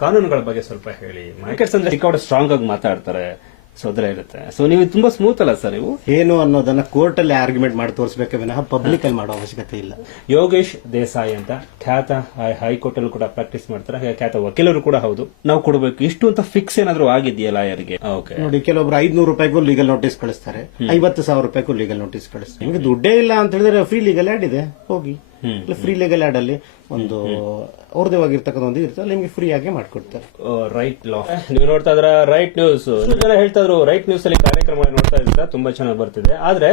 ಕಾನೂನುಗಳ ಬಗ್ಗೆ ಸ್ವಲ್ಪ ಹೇಳಿ. ಮಾರ್ಕೆಟ್ಸ್ ಅಂದ್ರೆ ಸಿಕ್ಕಾಪಟ್ಟೆ ಸ್ಟ್ರಾಂಗ್ ಆಗಿ ಮಾತಾಡ್ತಾರೆ. ಸೊ ಅದ್ರ ಇರುತ್ತೆ. ಸೊ ನೀವು ತುಂಬಾ ಸ್ಮೂತ್ ಅಲ್ಲ ಸರ್ ನೀವು? ಏನು ಅನ್ನೋದನ್ನ ಕೋರ್ಟ್ ಅಲ್ಲಿ ಆರ್ಗ್ಯುಮೆಂಟ್ ಮಾಡಿ ತೋರಿಸಬೇಕೆ ವಿನಃ ಪಬ್ಲಿಕ್ ಅಲ್ಲಿ ಮಾಡೋ ಅವಶ್ಯಕತೆ ಇಲ್ಲ. ಯೋಗೇಶ್ ದೇಸಾಯಿ ಅಂತ ಖ್ಯಾತ ಹೈ- ಹೈಕೋರ್ಟ್ ಅಲ್ಲಿ ಕೂಡ ಪ್ರಾಕ್ಟೀಸ್ ಮಾಡ್ತಾರೆ. ಖ್ಯಾತ ವಕೀಲರು ಕೂಡ ಹೌದು. ನಾವು ಕೊಡಬೇಕು. ಇಷ್ಟು ಅಂತ ಫಿಕ್ಸ್ ಏನಾದ್ರು ಆಗಿದೆಯಾ ಲಾಯರ್ಗೆ ಓಕೆ ನೋಡಿ ಕೆಲವೊಬ್ರು ಐದ್ನೂರು ರೂಪಾಯಿಗೂ ಲೀಗಲ್ ನೋಟಿಸ್ ಕಳಿಸ್ತಾರೆ. ಐವತ್ತು ಸಾವಿರ ರೂಪಾಯಿಗೂ ಲೀಗಲ್ ನೋಟಿಸ್ ಕಳಿಸ್ತಾರೆ. ನಿಮಗೆ ದುಡ್ಡೇ ಇಲ್ಲ ಅಂತ ಹೇಳಿದ್ರೆ ಫ್ರೀ ಲೀಗಲ್ ಆಡ್ ಇದೆ. ಹೋಗಿ. ಫ್ರೀ ಲೀಗಲ್ ಆಡ್ ಅಲ್ಲಿ ಒಂದು ಅವ್ರದೇ ಆಗಿರ್ತಕ್ಕಂಥ ಒಂದು ಇರ್ತದೆ ನಿಮಗೆ ಫ್ರೀ ಆಗಿ ಮಾಡ್ಕೊಡ್ತಾರೆ. ರೈಟ್ ಲಾ ನೀವು ನೋಡ್ತಾ ಇದ್ರ ರೈಟ್ ನ್ಯೂಸ್ ಜನ ಹೇಳ್ತಾ ಇದ್ರು ರೈಟ್ ನ್ಯೂಸ್ ಅಲ್ಲಿ ಕಾರ್ಯಕ್ರಮ ನೋಡ್ತಾ ಇದ್ರೆ ತುಂಬಾ ಚೆನ್ನಾಗಿ ಬರ್ತಿದೆ. ಆದ್ರೆ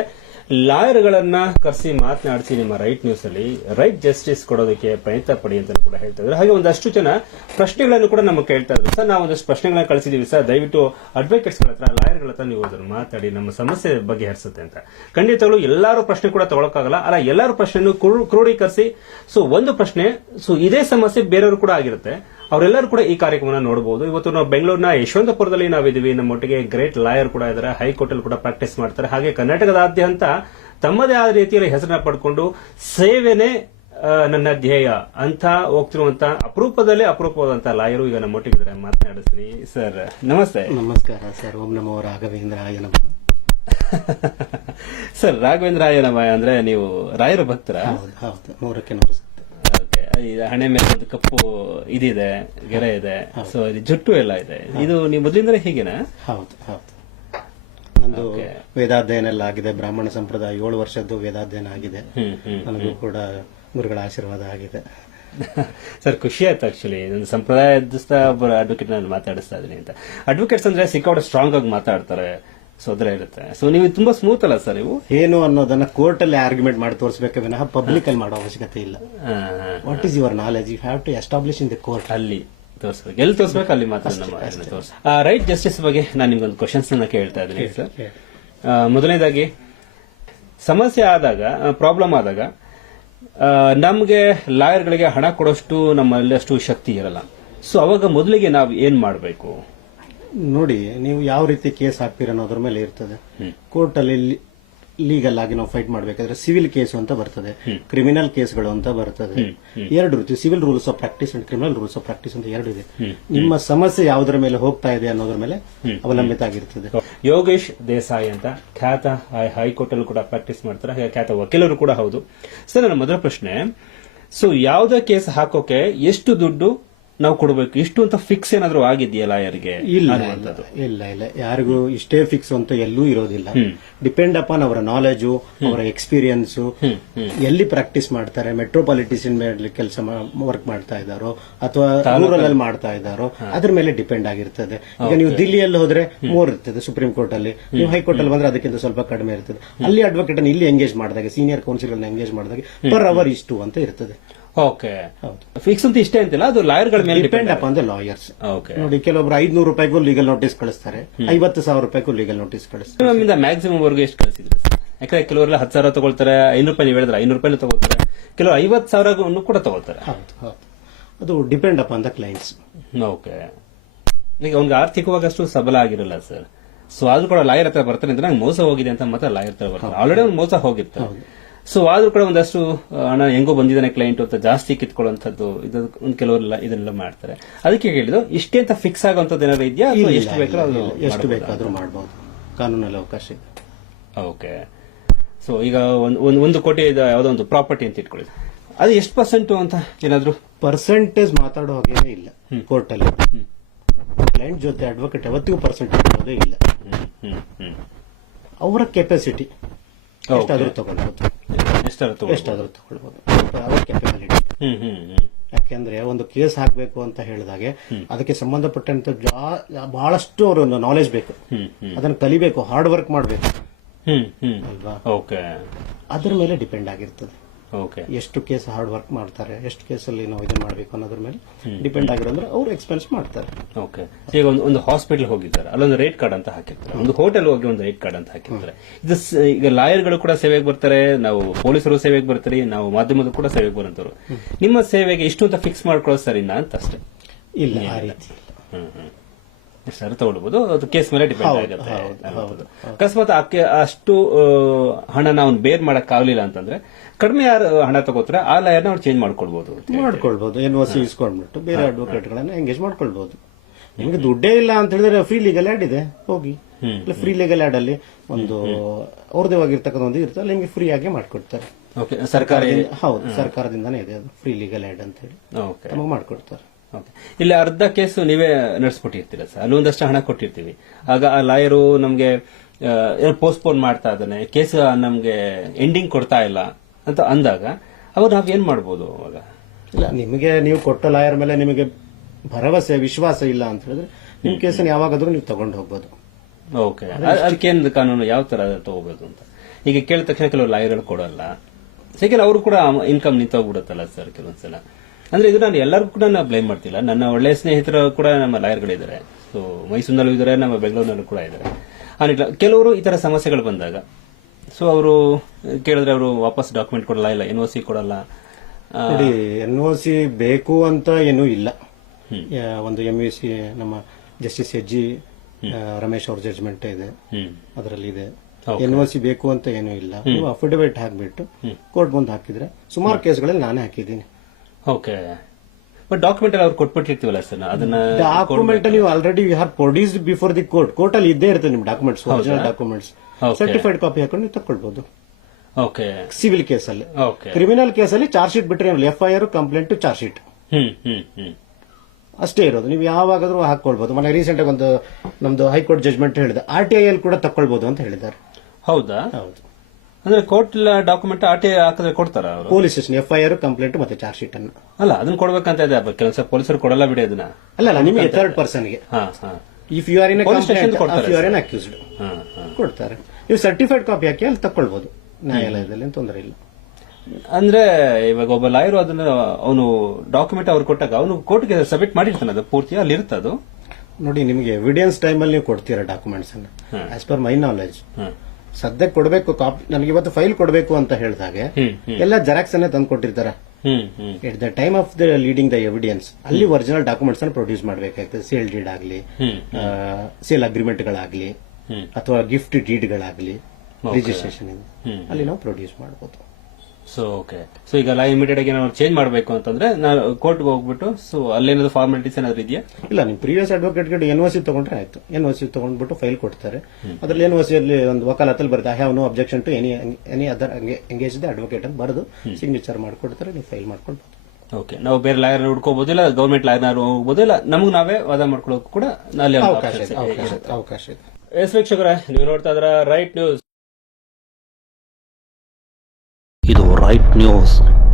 ಲಾಯರ್ ಗಳನ್ನ ಕರೆಸಿ ಮಾತನಾಡಿಸಿ ನಿಮ್ಮ ರೈಟ್ ನ್ಯೂಸ್ ಅಲ್ಲಿ ರೈಟ್ ಜಸ್ಟಿಸ್ ಕೊಡೋದಕ್ಕೆ ಪ್ರಯತ್ನ ಪಡಿ ಅಂತ ಕೂಡ ಹೇಳ್ತಾ ಇದ್ರು ಹಾಗೆ ಒಂದಷ್ಟು ಜನ ಪ್ರಶ್ನೆಗಳನ್ನು ಕೂಡ ನಮಗೆ ಕೇಳ್ತಾ ಇದ್ರು. ಸರ್, ನಾವು ಒಂದಷ್ಟು ಪ್ರಶ್ನೆಗಳನ್ನ ಕಳಿಸಿದೀವಿ. ಸರ್, ದಯವಿಟ್ಟು ಅಡ್ವೊಕೇಟ್ಸ್ಗಳ ಹತ್ರ ಲಾಯರ್ಗಳ ಹತ್ರ ನೀವು ಅದನ್ನು ಮಾತಾಡಿ, ನಮ್ಮ ಸಮಸ್ಯೆ ಬಗೆಹರಿಸುತ್ತೆ ಅಂತ. ಖಂಡಿತಗಳು ಎಲ್ಲರೂ ಪ್ರಶ್ನೆ ಕೂಡ ತಗೊಳಕ್ಕಾಗಲ್ಲ. ಅಲ್ಲ, ಎಲ್ಲಾರು ಪ್ರಶ್ನೆಯನ್ನು ಕ್ರೂ- ಕ್ರೋಢೀಕರಿಸಿ ಸೊ, ಒಂದು ಪ್ರಶ್ನೆ, ಸೊ, ಇದೇ ಸಮಸ್ಯೆ ಬೇರೆಯವರು ಕೂಡ ಆಗಿರುತ್ತೆ. ಅವರೆಲ್ಲರೂ ಕೂಡ ಈ ಕಾರ್ಯಕ್ರಮನ ನೋಡಬಹುದು ಇವತ್ತು ನಾವು ಬೆಂಗಳೂರಿನ ಯಶವಂತಪುರದಲ್ಲಿ ನಾವಿದ್ದೀವಿ. ನಮ್ಮೊಟ್ಟಿಗೆ ಗ್ರೇಟ್ ಲಾಯರ್ ಕೂಡ ಇದ್ದಾರೆ. ಹೈಕೋರ್ಟ್ ಅಲ್ಲಿ ಕೂಡ ಪ್ರಾಕ್ಟೀಸ್ ಮಾಡ್ತಾರೆ. ಹಾಗೆ ಕರ್ನಾಟಕದಾದ್ಯಂತ ತಮ್ಮದೇ ಆದ ರೀತಿಯಲ್ಲಿ ಹೆಸರನ್ನ ಪಡ್ಕೊಂಡು ಸೇವೆನೇ ನನ್ನ ಧ್ಯೇಯ ಅಂತ ಹೋಗ್ತಿರುವಂತ ಅಪರೂಪದಲ್ಲಿ ಅಪರೂಪವಾದಂತ ಲಾಯರು ಈಗ ನಮ್ಮೊಟ್ಟಿಗಿದ್ದಾರೆ. ಮಾತನಾಡಿಸ್ತೀನಿ. ಸರ್ ನಮಸ್ತೆ. ನಮಸ್ಕಾರ ಸರ್. ಓಂ ನಮೋ ರಾಘವೇಂದ್ರ ನಮಃ. ಸರ್ ರಾಘವೇಂದ್ರ ರಾಯನಮಯ ಅಂದ್ರೆ ನೀವು ರಾಯರ ಭಕ್ತರ? ಹೌದು ಹೌದು. ನೂರಕ್ಕೆ ನೂರು ಹಣೆ ಮೇಲೆ ಒಂದು ಕಪ್ಪು ಇದಿದೆ ಗೆರೆ ಇದೆ. ಸೊ ಇದು ಜುಟ್ಟು ಎಲ್ಲ ಇದೆ. ಇದು ನೀವು ಮೊದಲಿಂದಲೇ ಹೀಗೇನಾ? ಹೌದು ಹೌದು. ನಂದು ವೇದಾಧ್ಯಯನ ಎಲ್ಲ ಆಗಿದೆ. ಬ್ರಾಹ್ಮಣ ಸಂಪ್ರದಾಯ ಏಳು ವರ್ಷದ್ದು ವೇದಾಧ್ಯಯನ ಆಗಿದೆ. ನನಗೂ ಕೂಡ ಗುರುಗಳ ಆಶೀರ್ವಾದ ಆಗಿದೆ. ಸರ್ ಖುಷಿ ಆಯ್ತು ಆಕ್ಚುಲಿ ಒಂದು ಸಂಪ್ರದಾಯ ಒಬ್ಬರು ಅಡ್ವೊಕೇಟ್ ನಾನು ಮಾತಾಡಿಸ್ತಾ ಇದ್ದೀನಿ ಅಂತ. ಅಡ್ವೊಕೇಟ್ಸ್ ಅಂದ್ರೆ ಸಿಕ್ಕಾಪಟ್ಟೆ ಸ್ಟ್ರಾಂಗ್ ಆಗಿ ಮಾತಾಡ್ತಾರೆ. ಸೊ ಅದ್ರ ಇರುತ್ತೆ. ಸೊ ನೀವು ತುಂಬಾ ಸ್ಮೂತ್ ಅಲ್ಲ ಸರ್ ನೀವು? ಏನು ಅನ್ನೋದನ್ನ ಕೋರ್ಟ್ ಅಲ್ಲಿ ಆರ್ಗ್ಯುಮೆಂಟ್ ಮಾಡಿ ತೋರಿಸಬೇಕು ವಿನಃ ಪಬ್ಲಿಕ್ ಅಲ್ಲಿ ಮಾಡೋ ಅವಶ್ಯಕತೆ ಇಲ್ಲ. What is your knowledge you have to establish in the court ಅಲ್ಲಿ ತೋರಿಸ್ಬೇಕು. ಎಲ್ಲಿ ತೋರಿಸ್ಬೇಕು ಅಲ್ಲಿ ಮಾತ್ರ ನಮ್ಮ ರೈಟ್ ಜಸ್ಟಿಸ್ ಬಗ್ಗೆ ನಾನು ನಿಮ್ಗೊಂದು ಕ್ವಶನ್ಸ್ ಅನ್ನ ಕೇಳ್ತಾ ಇದ್ದೀನಿ ಸರ್ ಮೊದಲನೇದಾಗಿ ಸಮಸ್ಯೆ ಆದಾಗ ಪ್ರಾಬ್ಲಮ್ ಆದಾಗ ನಮಗೆ ನಮ್ಗೆ ಲಾಯರ್ಗಳಿಗೆ ಹಣ ಕೊಡೋಷ್ಟು ನಮ್ಮಲ್ಲಿ ಅಷ್ಟು ಶಕ್ತಿ ಇರಲ್ಲ. ಸೊ ಅವಾಗ ಮೊದಲಿಗೆ ನಾವು ಏನ್ ಮಾಡಬೇಕು? ನೋಡಿ ನೀವು ಯಾವ ರೀತಿ ಕೇಸ್ ಹಾಕ್ತೀರ ಅನ್ನೋದ್ರ ಮೇಲೆ ಇರ್ತದೆ. ಕೋರ್ಟ್ ಅಲ್ಲಿ ಲೀಗಲ್ ಆಗಿ ನಾವು ಫೈಟ್ ಮಾಡಬೇಕಾದ್ರೆ ಸಿವಿಲ್ ಕೇಸ್ ಅಂತ ಬರ್ತದೆ. ಕ್ರಿಮಿನಲ್ ಕೇಸ್ಗಳು ಅಂತ ಬರ್ತದೆ. ಎರಡು ರೀತಿ civil rules of practice and criminal rules of practice ಅಂತ ಎರಡು ಇದೆ. ನಿಮ್ಮ ಸಮಸ್ಯೆ ಯಾವುದರ ಮೇಲೆ ಹೋಗ್ತಾ ಇದೆ ಅನ್ನೋದ್ರ ಮೇಲೆ ಅವಲಂಬಿತ ಆಗಿರ್ತದೆ. ಯೋಗೇಶ್ ದೇಸಾಯಿ ಅಂತ ಖ್ಯಾತ ಹೈಕೋರ್ಟ್ ಅಲ್ಲಿ ಕೂಡ ಪ್ರಾಕ್ಟೀಸ್ ಮಾಡ್ತಾರೆ. ಹಾಗೆ ಖ್ಯಾತ ವಕೀಲರು ಕೂಡ ಹೌದು. ಸರ್ ನನ್ನ ಮೊದಲ ಪ್ರಶ್ನೆ ಸೊ ಯಾವುದೇ ಕೇಸ್ ಹಾಕೋಕೆ ಎಷ್ಟು ದುಡ್ಡು ನಾವು ಕೊಡಬೇಕು. ಇಷ್ಟು ಅಂತ ಫಿಕ್ಸ್ ಏನಾದರೂ ಆಗಿದೆಯಾ ಯಾರಿಗೆ ಇಲ್ಲ ಇಲ್ಲ ಇಲ್ಲ ಇಲ್ಲ. ಯಾರಿಗೂ ಇಷ್ಟೇ ಫಿಕ್ಸ್ ಅಂತ ಎಲ್ಲೂ ಇರೋದಿಲ್ಲ. ಡಿಪೆಂಡ್ ಅಪಾನ್ ಅವರ ನಾಲೆಜು ಅವರ ಎಕ್ಸ್ಪೀರಿಯನ್ಸ್ ಎಲ್ಲಿ ಪ್ರಾಕ್ಟೀಸ್ ಮಾಡ್ತಾರೆ ಮೆಟ್ರೋಪಾಲಿಟನ್ ಮೇಲೆ ಕೆಲಸ ವರ್ಕ್ ಮಾಡ್ತಾ ಇದ್ದಾರೋ ಅಥವಾ ರೂರಲ್ ಅಲ್ಲಿ ಮಾಡ್ತಾ ಇದ್ದಾರೋ ಅದ್ರ ಮೇಲೆ ಡಿಪೆಂಡ್ ಆಗಿರ್ತದೆ. ಈಗ ನೀವು ದಿಲ್ಲಿಯಲ್ಲಿ ಹೋದ್ರೆ ಮೂರ್ ಇರ್ತದೆ ಸುಪ್ರೀಂ ಕೋರ್ಟ್ ಅಲ್ಲಿ. ನೀವು ಹೈಕೋರ್ಟ್ ಅಲ್ಲಿ ಬಂದ್ರೆ ಅದಕ್ಕಿಂತ ಸ್ವಲ್ಪ ಕಡಿಮೆ ಇರ್ತದೆ. ಅಲ್ಲಿ ಅಡ್ವೊಕೇಟ್ ಇಲ್ಲಿ ಎಂಗೇಜ್ ಮಾಡಿದಾಗ ಸೀನಿಯರ್ ಕೌನ್ಸಿಲ್ ಎಂಗೇಜ್ ಮಾಡಿದಾಗ ಪರ್ ಅವರ್ ಇಷ್ಟು ಅಂತ ಇರ್ತದೆ. ಓಕೆ. ಫಿಕ್ಸ್ ಅಂತ ಇಷ್ಟೇ ಅಂತಿಲ್ಲ ಅದು ಲಾಯರ್ಗಳ ಮೇಲೆ ಡಿಪೆಂಡ್ ಅಪ್ ಅಂದ್ರೆ ಲಾಯರ್ಸ್ ಓಕೆ ನೋಡಿ ಕೆಲವೊಬ್ರು ಐದ್ನೂರು ರೂಪಾಯಿಗೂ ಲೀಗಲ್ ನೋಟಿಸ್ ಕಳಿಸ್ತಾರೆ ಐವತ್ತು ಸಾವಿರ ರೂಪಾಯಿಗೂ ಲೀಗಲ್ ನೋಟಿಸ್ ಕಳಿಸ್ತಾರೆ. ಮ್ಯಾಕ್ಸಿಮಮ್ ವರ್ಗು ಎಷ್ಟು ಕಳಿಸಿದ್ರೆ? ಯಾಕಂದ್ರೆ ಕೆಲವರೆಲ್ಲ ಹತ್ತು ಸಾವಿರ ತಗೊಳ್ತಾರೆ ಐನೂರು ರೂಪಾಯಿ ನೀವು ಹೇಳಿದ್ರೆ ಐನೂರು ರೂಪಾಯಿ ತಗೊಳ್ತಾರೆ. ಕೆಲವರು ಐವತ್ತು ಸಾವಿರ ಕೂಡ ತಗೊಳ್ತಾರೆ. ಅದು depend up the clients okay ಈಗ ಅವ್ನಿಗೆ ಆರ್ಥಿಕವಾಗಿ ಅಷ್ಟು ಸಬಲ ಆಗಿರಲ್ಲ ಸರ್. ಸೊ ಆದ್ರೂ ಕೂಡ ಲಾಯರ್ ಹತ್ರ ಬರ್ತಾನೆ ಅಂದ್ರೆ ನಂಗೆ ಮೋಸ ಹೋಗಿದೆ ಅಂತ ಮಾತ್ರ ಲಾಯರ್ ಹತ್ರ ಬರ್ತಾರೆ ಆಲ್ರೆಡಿ ಅವ್ನು ಮೋಸ ಹೋಗಿರ್ತಾರೆ ಸೊ ಆದರೂ ಕೂಡ ಒಂದಷ್ಟು ಹಣ ಹೆಂಗೋ ಬಂದಿದ್ದಾನೆ ಕ್ಲೈಂಟ್ ಅಂತ ಜಾಸ್ತಿ ಕಿತ್ಕೊಳ್ಳುವಂಥದ್ದು ಇದು ಒಂದು ಕೆಲವರೆಲ್ಲ ಇದನ್ನೆಲ್ಲ ಮಾಡ್ತಾರೆ. ಅದಕ್ಕೆ ಹೇಳಿದ್ರು ಇಷ್ಟೇ ಅಂತ ಫಿಕ್ಸ್ ಆಗುವಂಥದ್ದು ಏನಾದ್ರು ಇದೆಯಾ? ಅಥವಾ ಎಷ್ಟು ಬೇಕಾದ್ರೂ ಅದು ಎಷ್ಟು ಬೇಕಾದರೂ ಮಾಡಬಹುದು ಕಾನೂನಲ್ಲಿ ಅವಕಾಶ ಇದೆ. ಓಕೆ. ಸೊ ಈಗ ಒಂದು ಒಂದು ಕೋಟಿ ಯಾವುದೋ ಒಂದು ಪ್ರಾಪರ್ಟಿ ಅಂತ ಇಟ್ಕೊಳ್ಳಿ. ಅದು ಎಷ್ಟು ಪರ್ಸೆಂಟು ಅಂತ ಏನಾದರೂ? ಪರ್ಸೆಂಟೇಜ್ ಮಾತಾಡೋ ಹಾಗೇನೇ ಇಲ್ಲ ಕೋರ್ಟಲ್ಲಿ ಕ್ಲೈಂಟ್ ಜೊತೆ ಅಡ್ವೊಕೇಟ್ ಯಾವತ್ತಿಗೂ ಪರ್ಸೆಂಟೇಜ್ ಆಗೋದೇ ಇಲ್ಲ. ಅವರ ಕೆಪಾಸಿಟಿ ಎಷ್ಟಾದ್ರೂ ತಗೊಳ್ಬಹುದು ಎಷ್ಟಾದರೂ ತಗೊಳ್ಬೋದು. ಎಷ್ಟಾದ್ರೂ ಅವರ ಹ್ಮ್ ಹ್ಮ್ ಯಾಕೆಂದ್ರೆ ಒಂದು ಕೇಸ್ ಹಾಕಬೇಕು ಅಂತ ಹೇಳಿದಾಗೆ ಅದಕ್ಕೆ ಸಂಬಂಧಪಟ್ಟಂತ ಜಾ- ಬಹಳಷ್ಟು ಅವರು ನಾಲೆಜ್ ಬೇಕು. ಅದನ್ನು ಕಲಿಬೇಕು ಹಾರ್ಡ್ ವರ್ಕ್ ಮಾಡಬೇಕು. ಅಲ್ವಾ? ಓಕೆ ಅದ್ರ ಮೇಲೆ ಡಿಪೆಂಡ್ ಆಗಿರ್ತದೆ. ಓಕೆ ಎಷ್ಟು ಕೇಸ್ ಹಾರ್ಡ್ ವರ್ಕ್ ಮಾಡ್ತಾರೆ ಎಷ್ಟು ಕೇಸಲ್ಲಿ ನಾವು ಇದನ್ನ ಮಾಡಬೇಕು ಅನ್ನೋದ್ರ ಮೇಲೆ ಡಿಪೆಂಡ್ ಆಗಿರೋದ್ರೆ ಅವ್ರು ಎಕ್ಸ್ಪೆನ್ಸ್ ಮಾಡ್ತಾರೆ. ಓಕೆ ಈಗ ಒಂದು ಒಂದು ಹಾಸ್ಪಿಟಲ್ ಹೋಗಿದ್ದಾರೆ. ಅಲ್ಲೊಂದು ರೇಟ್ ಕಾರ್ಡ್ ಅಂತ ಹಾಕಿರ್ತಾರೆ. ಒಂದು ಹೋಟೆಲ್ ಹೋಗಿ ಒಂದು ರೇಟ್ ಕಾರ್ಡ್ ಅಂತ ಹಾಕಿರ್ತಾರೆ. ಇದು ಈಗ ಲಾಯರ್ಗಳು ಕೂಡ ಸೇವೆಗೆ ಬರ್ತಾರೆ ನಾವು ಪೊಲೀಸರು ಸೇವೆಗೆ ಬರ್ತಾರೆ ನಾವು ಮಾಧ್ಯಮದ ಕೂಡ ಸೇವೆಗೆ ಬರೋಂಥವ್ರು ನಿಮ್ಮ ಸೇವೆಗೆ ಇಷ್ಟು ಅಂತ ಫಿಕ್ಸ್ ಮಾಡ್ಕೊಳ್ಳೋ ಸರಿನಾ ಅಂತ ಅಷ್ಟೇ? ಇಲ್ಲ ಆ ರೀತಿ ಹ್ಮ್ ಹ್ಮ್. ಎಷ್ಟಾದ್ರೂ ತಗೊಳ್ಬಹುದು ಅದು ಕೇಸ್ ಮೇಲೆ ಡಿಪೆಂಡ್ ಆಗುತ್ತೆ. ಹೌದು, ಅಕಸ್ಮಾತ್ ಆಕೆ ಅಷ್ಟು ಹಣ ಹಣನ ಅವ್ನು ಬೇರ್ ಮಾಡಕ್ ಆಗ್ಲಿಲ್ಲ ಅಂತಂದ್ರೆ ಕಡಿಮೆ ಯಾರು ಹಣ ತಗೋತಾರೆ ಆ ಲಾಯರ್ನ ಅವ್ರು ಚೇಂಜ್ ಮಾಡ್ಕೊಳ್ಬಹುದು ಮಾಡ್ಕೊಳ್ಬಹುದು ಎನ್ ಸಿ ಇಸ್ಕೊಂಡ್ಬಿಟ್ಟು ಬೇರೆ ಅಡ್ವೊಕೇಟ್ ಗಳನ್ನ ಎಂಗೇಜ್ ಮಾಡ್ಕೊಳ್ಬಹುದು ನಿಮ್ಗೆ ದುಡ್ಡೇ ಇಲ್ಲ ಅಂತ ಹೇಳಿದ್ರೆ ಫ್ರೀ ಲೀಗಲ್ ಆಡ್ ಇದೆ. ಹೋಗಿ. ಫ್ರೀ ಲೀಗಲ್ ಆಡ್ ಅಲ್ಲಿ ಒಂದು ಅವ್ರದೇ ಆಗಿರ್ತಕ್ಕಂಥ ಒಂದು ಇರ್ತದೆ ಅಲ್ಲಿ ನಿಮ್ಗೆ ಫ್ರೀ ಆಗಿ ಮಾಡ್ಕೊಡ್ತಾರೆ. ಓಕೆ ಸರ್ಕಾರಿ ಹೌದು ಸರ್ಕಾರದಿಂದಾನೇ ಇದೆ ಅದು. ಫ್ರೀ ಲೀಗಲ್ ಆ್ಯಡ್ ಅಂತ ಹೇಳಿ ನಮಗೆ ಮಾಡ್ಕೊಡ್ತಾರೆ. ಇಲ್ಲಿ ಅರ್ಧ ಕೇಸು ನೀವೇ ನಡೆಸ್ಕೊಟ್ಟಿರ್ತೀರ ಸರ್. ಅಲ್ಲಿ ಒಂದಷ್ಟು ಹಣ ಕೊಟ್ಟಿರ್ತೀವಿ. ಆಗ ಆ ಲಾಯರು ನಮಗೆ ಪೋಸ್ಟ್ಪೋನ್ ಮಾಡ್ತಾ ಇದ್ದಾನೆ. ಕೇಸ್ ನಮಗೆ ಎಂಡಿಂಗ್ ಕೊಡ್ತಾ ಇಲ್ಲ ಅಂತ ಅಂದಾಗ ಅವಾಗ ನಾವು ಏನ್ ಮಾಡ್ಬೋದು ಅವಾಗ ಇಲ್ಲ ನಿಮಗೆ ನೀವು ಕೊಟ್ಟ ಲಾಯರ್ ಮೇಲೆ ನಿಮಗೆ ಭರವಸೆ ವಿಶ್ವಾಸ ಇಲ್ಲ ಅಂತ ಹೇಳಿದ್ರೆ ನಿಮ್ ಕೇಸನ್ನು ಯಾವಾಗಾದ್ರೂ ನೀವು ತಗೊಂಡು ಹೋಗ್ಬೋದು. ಓಕೆ. ಅದಕ್ಕೇನ್ ಕಾನೂನು ಯಾವ ತರ ತಗೋಬೇಕು ಅಂತ? ಈಗ ಕೇಳಿದ ತಕ್ಷಣ ಕೆಲವು ಲಾಯರ್ಗಳು ಕೊಡಲ್ಲ. ಸೆಕೆಂಡ್ ಅವರು ಕೂಡ ಇನ್ಕಮ್ ನಿಂತೋಗ್ಬಿಡುತ್ತಲ್ಲ ಸರ್ ಕೆಲವೊಂದ್ಸಲ. ಅಂದ್ರೆ ಇದು ನಾನು ಎಲ್ಲರಿಗೂ ಕೂಡ ನಾನು ಬ್ಲೇಮ್ ಮಾಡ್ತಿಲ್ಲ. ನನ್ನ ಒಳ್ಳೆಯ ಸ್ನೇಹಿತರು ಕೂಡ ನಮ್ಮ ಲಾಯರ್ಗಳಿದ್ದಾರೆ ಸೊ ಮೈಸೂರಿನಲ್ಲೂ ಇದ್ದಾರೆ ನಮ್ಮ ಬೆಂಗಳೂರಿನಲ್ಲೂ ಕೂಡ ಇದ್ದಾರೆ ಆ ಕೆಲವರು ಈ ತರ ಸಮಸ್ಯೆಗಳು ಬಂದಾಗ ಸೊ ಅವರು ಕೇಳಿದ್ರೆ ಅವರು ವಾಪಸ್ ಡಾಕ್ಯುಮೆಂಟ್ ಕೊಡಲ್ಲ ಇಲ್ಲ ಎನ್ ಒ ಸಿ ಕೊಡಲ್ಲ. ನೋಡಿ ಎನ್ ಒ ಸಿ ಬೇಕು ಅಂತ ಏನೂ ಇಲ್ಲ. ಒಂದು ಎಂ ಯು ಸಿ ನಮ್ಮ ಜಸ್ಟಿಸ್ ಎಚ್ ಜಿ ರಮೇಶ್ ಅವ್ರ ಜಡ್ಜ್ಮೆಂಟ್ ಇದೆ. ಅದರಲ್ಲಿ ಇದೆ. ಎನ್ ಒ ಸಿ ಬೇಕು ಅಂತ ಏನೂ ಇಲ್ಲ. ನೀವು ಅಫಿಡವಿಟ್ ಹಾಕ್ಬಿಟ್ಟು ಕೋರ್ಟ್ ಬಂದು ಹಾಕಿದ್ರೆ ಸುಮಾರು ಕೇಸ್ಗಳಲ್ಲಿ ನಾನೇ ಹಾಕಿದ್ದೀನಿ. ಓಕೆ ಬಟ್ ಡಾಕ್ಯುಮೆಂಟ್ ಅವ್ರು ಕೊಟ್ಬಿಟ್ಟಿರ್ತೀವಲ್ಲ ಸರ್ ಅದನ್ನ ಡಾಕ್ಯುಮೆಂಟ್ ನೀವು already you have produced before the court court ಅಲ್ಲಿ ಇದ್ದೇ ಇರುತ್ತೆ ನಿಮ್ documents original documents certified copy ಹಾಕೊಂಡು ನೀವು ಓಕೆ ಸಿವಿಲ್ ಕೇಸಲ್ಲಿ ಓಕೆ ಕ್ರಿಮಿನಲ್ ಕೇಸಲ್ಲಿ ಚಾರ್ಜ್ ಶೀಟ್ ಬಿಟ್ರೆ F I R complaint charge sheet ಅಷ್ಟೇ ಇರೋದು. ನೀವು ಯಾವಾಗಾದ್ರೂ ಹಾಕೊಳ್ಬಹುದು ಮೊನ್ನೆ ರೀಸೆಂಟ್ ಆಗಿ ಒಂದು ನಮ್ದು ಹೈಕೋರ್ಟ್ ಜಜ್ಮೆಂಟ್ ಹೇಳಿದೆ. ಆರ್ ಟಿ ಐ ಅಲ್ಲಿ ಕೂಡ ತಕೊಳ್ಬಹುದು ಅಂತ ಹೇಳಿದ್ದಾರೆ. ಹೌದಾ? ಹೌದು. ಅಂದ್ರೆ ಕೋರ್ಟ್ ಡಾಕ್ಯುಮೆಂಟ್ ಆರ್ ಟಿ ಹಾಕಿದ್ರೆ ಕೊಡ್ತಾರ ಅವರು? Police station F I R complaint ಮತ್ತೆ ಚಾರ್ಜ್ ಶೀಟ್ ಅನ್ನು. ಅಲ್ಲ ಅದನ್ನ ಕೊಡ್ಬೇಕಂತ ಇದೆ ಕೆಲಸ ಪೊಲೀಸರು ಕೊಡಲ್ಲ ಬಿಡಿ ಅದನ್ನ. ಅಲ್ಲ ಅಲ್ಲ ನಿಮಗೆ ಥರ್ಡ್ ಪರ್ಸನ್ಗೆ. ಹಾ if you are in you are in accused ಕೊಡ್ತಾರೆ ನೀವು ಸರ್ಟಿಫೈಡ್ ಕಾಪಿ ಹಾಕಿ ಅಲ್ಲಿ ತಕೊಳ್ಬಹುದು ನ್ಯಾಯಾಲಯದಲ್ಲಿ ತೊಂದರೆ ಇಲ್ಲ. ಅಂದ್ರೆ ಇವಾಗ ಒಬ್ಬ ಲಾಯರ್ ಅದನ್ನ ಅವನು ಡಾಕ್ಯುಮೆಂಟ್ ಅವ್ರು ಕೊಟ್ಟಾಗ ಅವನು ಕೋರ್ಟ್ಗೆ ಸಬ್ಮಿಟ್ ಮಾಡಿರ್ತಾನೆ ಅದು ಪೂರ್ತಿ ಅಲ್ಲಿ ಇರುತ್ತೆ ಅದು ನೋಡಿ ನಿಮಗೆ ಎವಿಡೆನ್ಸ್ ಟೈಮಲ್ಲಿ ನೀವು ಕೊಡ್ತೀರಾ ಡಾಕ್ಯುಮೆಂಟ್ಸ್ ಅನ್ನ ಆಸ್ ಪರ್ ಮೈ ನಾಲೆಜ್ ಸದ್ಯಕ್ಕೆ ಕೊಡಬೇಕು ಕಾಪಿ ನನಗೆ ಇವತ್ತು ಫೈಲ್ ಕೊಡಬೇಕು ಅಂತ ಹೇಳಿದಾಗೆ ಎಲ್ಲ ಜೆರಾಕ್ಸ್ ಅನ್ನೇ ತಂದು ಕೊಟ್ಟಿರ್ತಾರೆ. At the time of the leading the evidence ಅಲ್ಲಿ ಒರಿಜಿನಲ್ ಡಾಕ್ಯುಮೆಂಟ್ಸ್ ಅನ್ನು ಪ್ರೊಡ್ಯೂಸ್ ಮಾಡಬೇಕಾಗ್ತದೆ. ಸೇಲ್ ಡೀಡ್ ಆಗಲಿ. ಸೇಲ್ ಅಗ್ರಿಮೆಂಟ್ಗಳಾಗಲಿ. ಅಥವಾ ಗಿಫ್ಟ್ ಡೀಡ್ಗಳಾಗಲಿ ರಿಜಿಸ್ಟ್ರೇಷನ್. ಅಲ್ಲಿ ನಾವು ಪ್ರೊಡ್ಯೂಸ್ ಮಾಡಬಹುದು ಸೊ ಓಕೆ ಸೊ ಈಗ ಲೈವ್ ಇಮಿಡಿಯೇಟ್ ಆಗಿ ನಾವು ಚೇಂಜ್ ಮಾಡಬೇಕು ಅಂತಂದ್ರೆ ನಾನು ಕೋರ್ಟ್ಗೆ ಹೋಗ್ಬಿಟ್ಟು ಸೊ ಅಲ್ಲೇನಾದ್ರು ಫಾರ್ಮಾಲಿಟೀಸ್ ಏನಾದ್ರು ಇದೆಯಾ? ಇಲ್ಲ ನೀವು ಪ್ರೀವಿಯಸ್ ಅಡ್ವೊಕೇಟ್ಗೆ ಎನ್ ಒ ಸಿ ತಗೊಂಡ್ರೆ ಆಯ್ತು. ಎನ್ ಒ ಸಿ ತಗೊಂಡ್ಬಿಟ್ಟು ಫೈಲ್ ಕೊಡ್ತಾರೆ. ಅದ್ರಲ್ಲಿ ಎನ್ ಒ ಅಲ್ಲಿ ಒಂದು ವಕಾಲತ್ತಲ್ಲಿ ಬರುತ್ತೆ. I have no objection to any any other engage the advocate ಅಂತ ಬರೆದು ಸಿಗ್ನೇಚರ್ ಮಾಡ್ಕೊಡ್ತಾರೆ. ನೀವು ಫೈಲ್ ಮಾಡ್ಕೊಳ್ಬಹುದು ಓಕೆ ನಾವು ಬೇರೆ ಲಾಯರ್ ಹುಡ್ಕೋಬಹುದು ಇಲ್ಲ ಗೌರ್ಮೆಂಟ್ ಲಾಯರ್ ಹೋಗ್ಬೋದು ಇಲ್ಲ ನಮಗ್ ನಾವೇ ವಾದ ಮಾಡ್ಕೊಳ್ಳೋಕೆ ಕೂಡ ಅವಕಾಶ ಇದೆ ಎಸ್ ವೀಕ್ಷಕರೇ ನೀವು ನೋಡ್ತಾ ಇದ್ರ ರೈಟ್ ನ್ಯೂಸ್ ಇದು ರೈಟ್ ನ್ಯೂಸ್